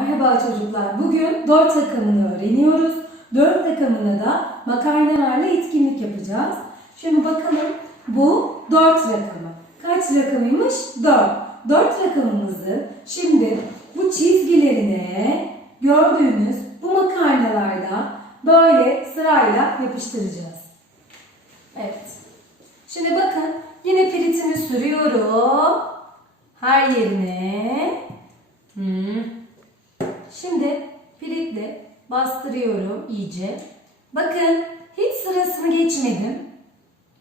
Merhaba çocuklar. Bugün dört rakamını öğreniyoruz. Dört rakamına da makarnalarla etkinlik yapacağız. Şimdi bakalım bu dört rakamı. Kaç rakamıymış? Dört. Dört rakamımızı şimdi bu çizgilerine gördüğünüz bu makarnalarda böyle sırayla yapıştıracağız. Evet. Şimdi bakın yine piritimi sürüyorum. Her yerine. Hmm. Şimdi piritle bastırıyorum iyice. Bakın hiç sırasını geçmedim.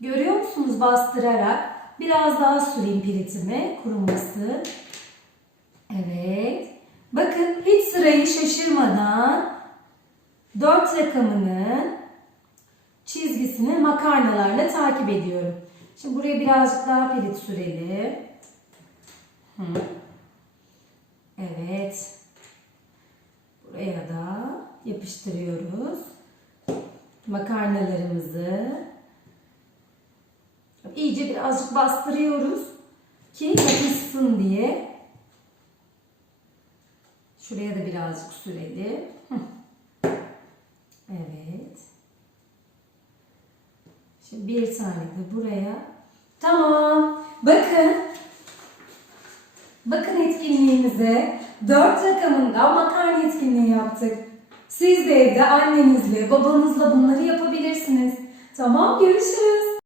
Görüyor musunuz bastırarak? Biraz daha süreyim piritimi kuruması. Evet. Bakın hiç sırayı şaşırmadan dört rakamının çizgisini makarnalarla takip ediyorum. Şimdi buraya birazcık daha pirit sürelim. Hı. Evet. Buraya da yapıştırıyoruz. Makarnalarımızı. İyice birazcık bastırıyoruz ki yapışsın diye. Şuraya da birazcık sürelim. Evet. Şimdi bir tane de buraya. Tamam. Bakın. Bakın etkinliğimize. Dört rakamında makarna etkinliği yaptık. Siz de evde annenizle, babanızla bunları yapabilirsiniz. Tamam, görüşürüz.